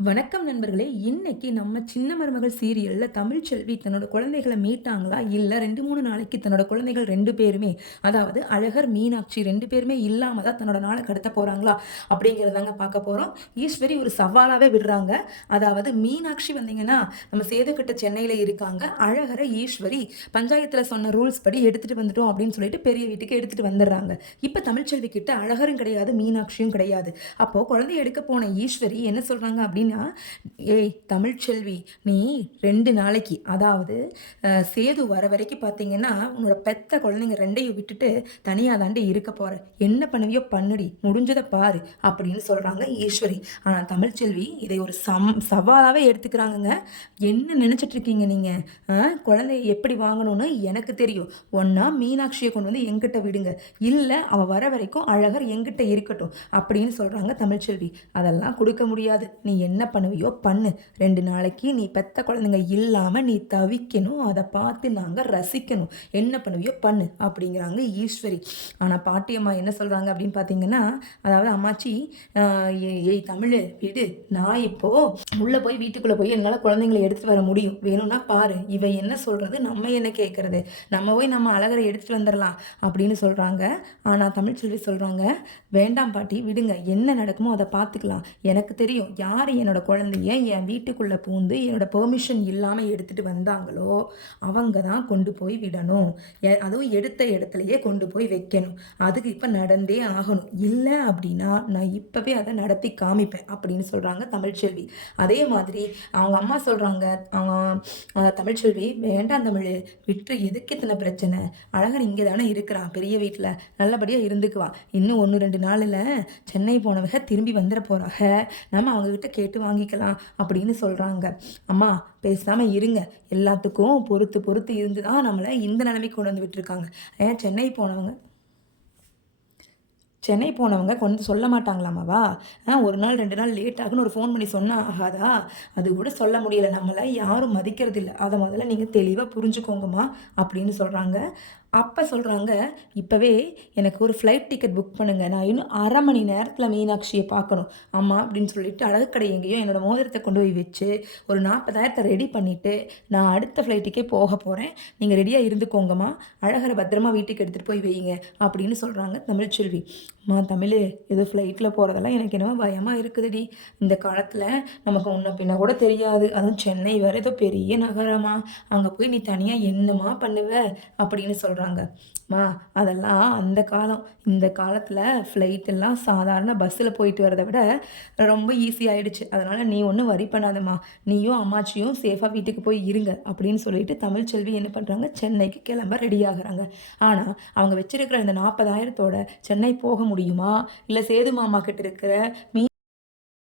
வணக்கம் நண்பர்களே! இன்னைக்கு நம்ம சின்ன மருமகள் சீரியல்ல தமிழ்ச்செல்வி தன்னோட குழந்தைகள மீட்டாங்களா? இல்ல 2, 3 நாளைக்கு தன்னோட குழந்தைகள் 2 பேருமே, அதாவது அழகர், மீனாட்சி 2 பேருமே இல்லாம தான் தன்னோட நாள கடத்த போறாங்களா? அப்படிங்கிறதாங்க பார்க்க போறோம். ஈஸ்வரி ஒரு சவாலாவே விடுறாங்க. அதாவது மீனாட்சி வந்தீங்கன்னா, நம்ம சேதுக்கிட்ட சென்னையில இருக்காங்க. அழகர ஈஸ்வரி பஞ்சாயத்துல சொன்ன ரூல்ஸ் படி எடுத்துட்டு வந்துட்டோம் அப்படின்னு சொல்லிட்டு பெரிய வீட்டுக்கு எடுத்துட்டு வந்துடுறாங்க. இப்ப தமிழ்ச்செல்வி கிட்ட அழகரும் கிடையாது, மீனாட்சியும் கிடையாது. அப்போ குழந்தைய எடுக்க போன ஈஸ்வரி என்ன சொல்றாங்க அப்படின்னா, "ஏய் தமிழ்ச்செல்வி, நீ 2 நாளைக்கு அதாவது சேது வர வரைக்கும் பார்த்தீங்கன்னா, உன்னோட பெத்த குழந்தைங்க 2யும் விட்டுட்டு தனியா தாண்டி இருக்க போற. என்ன பண்ணுவியோ பண்ணுடி, முடிஞ்சத பாரு" அப்படின்னு சொல்றாங்க ஈஸ்வரி. ஆனா தமிழ்ச்செல்வி இதை ஒரு சவாலாவே எடுத்துக்கிறாங்கங்க. "என்ன நினைச்சிட்டு இருக்கீங்க நீங்க? அ குழந்தைய எப்படி வாங்கணும்னு எனக்கு தெரியும். ஒண்ணா மீனாட்சிய கொண்டு வந்து என்கிட்ட விடுங்க. இல்ல அவ வர வரைக்கும் அழகர் என்கிட்ட இருக்கட்டும்" அப்படின்னு சொல்றாங்க தமிழ்ச்செல்வி. "அதெல்லாம் குடுக்க முடியாது. நீ என்ன பண்ணுவியோ பண்ணு. 2 நாளைக்கு நீ பெத்த குழந்தைங்க இல்லாம நீ தவிக்கணும். அத பார்த்து நாங்க ரசிக்கணும். என்ன பண்ணுவியோ பண்ணு" அப்படிங்கிறாங்க ஈஸ்வரி. ஆனா பாட்டியம்மா என்ன சொல்றாங்க அப்படின்னு பார்த்தீங்கன்னா, அதாவது அம்மாச்சி அ "ஏய் தமிழு விடு. நான் இப்போ உள்ள போய் வீட்டுக்குள்ள போய் என்னால குழந்தைங்கள எடுத்துட்டு வர முடியும். வேணும்னா பாரு. இவ என்ன சொல்றது? நம்ம என்ன கேட்கறது? நம்ம போய் நம்ம அழகர எடுத்துட்டு வந்துரலாம்" அப்படின்னு சொல்றாங்க. ஆனா தமிழ்ச்செல்வி சொல்றாங்க, "வேண்டாம் பாட்டி விடுங்க. என்ன நடக்குமோ அத பார்த்துக்கலாம். எனக்கு தெரியும். யாரு என்னோட குழந்தைய என் வீட்டுக்குள்ள பூந்து என்னோட பெர்மிஷன் இல்லாம எடுத்துட்டு வந்தாங்களோ, அவங்க தான் கொண்டு போய் விடணும். அதுவும் எடுத்த இடத்துலயே கொண்டு போய் வைக்கணும். அதுக்கு இப்ப நடந்தே ஆகணும். இல்ல அப்படின்னா, நான் இப்பவே அத நடத்தி காமிப்பேன்" அப்படின்னு சொல்றாங்க தமிழ்ச்செல்வி. அதே மாதிரி அவங்க அம்மா சொல்றாங்க, அவங்க தமிழ்ச்செல்வி, "வேண்டாம் தமிழு, விட்ரு. எதுக்கு இத்தன பிரச்சனை? அழகர் இங்க தானே இருக்கிறான் பெரிய வீட்ல. நல்லபடியா இருந்துக்குவான். இன்னும் 1, 2 நாளுல சென்னை போனவக திரும்பி வந்துற போறாக. நம்ம அவங்ககிட்ட கேட்டு வாங்கிக்கலாம்" அப்படின்னு சொல்றாங்க. "அம்மா பேசாம இருங்க. எல்லாத்துக்கும் பொறுத்து பொறுத்து இருந்து தான் நம்மள இந்த நிலைமைக்கு கொண்டு வந்து விட்டுருக்காங்க. சென்னை போனவங்க கொண்டு சொல்ல மாட்டாங்களாமாவா? 1 நாள் 2 நாள் லேட் ஆகுன்னு ஒரு ஃபோன் பண்ணி சொன்னா ஆகாதா? அது கூட சொல்ல முடியல. நம்மள யாரும் மதிக்கிறதில்ல. அத முதல்ல நீங்க தெளிவா புரிஞ்சுக்கோங்கம்மா" அப்படின்னு சொல்றாங்க. அப்ப சொல்றாங்க, "இப்பவே எனக்கு ஒரு ஃப்ளைட் டிக்கெட் புக் பண்ணுங்க. நான் இன்னும் 1/2 மணி நேரத்தில மீனாட்சிய பார்க்கணும்." "அம்மா" அப்படின்னு சொல்லிட்டு அழகுக்கடை எங்கேயோ என்னோட மோதிரத்த கொண்டு போய் வச்சு, ஒரு 40,000த்த ரெடி பண்ணிட்டு, "நான் அடுத்த ஃப்ளைட்டுக்கே போக போறேன். நீங்க ரெடியா இருந்துக்கோங்கம்மா. அழகர பத்திரமா வீட்டுக்கு எடுத்துட்டு போய் வையுங்க" அப்படின்னு சொல்றாங்க தமிழ்ச்செல்வி. "அம்மா தமிழு, ஏதோ ஃப்ளைட்ல போறதெல்லாம் எனக்கு என்னமோ பயமா இருக்குதுடி. இந்த காலத்துல நமக்கு முன்ன பின்ன கூட தெரியாது. அதுவும் சென்னை வேற ஏதோ பெரிய நகரமா. அங்க போய் நீ தனியா என்னம்மா பண்ணுவ?" அப்படின்னு சொல்றாங்க. "அம்மா அதெல்லாம் அந்த காலம். இந்த காலத்துல ஃப்ளைட் எல்லாம் சாதாரண பஸ்ஸில போயிட்டு வரத விட ரொம்ப ஈஸி ஆயிடுச்சு. அதனால நீ ஒண்ணும் வொரி பண்ணாதம்மா. நீயும் அம்மாச்சியும் சேஃபா வீட்டுக்கு போய் இருங்க" அப்படின்னு சொல்லிட்டு தமிழ்ச்செல்வி என்ன பண்றாங்க, சென்னைக்கு கிளம்ப ரெடி ஆகுறாங்க. ஆனா அவங்க வச்சிருக்கிற இந்த 40,000தோட சென்னை போக முடியுமா? இல்ல சேது மாமா கிட்ட இருக்கிற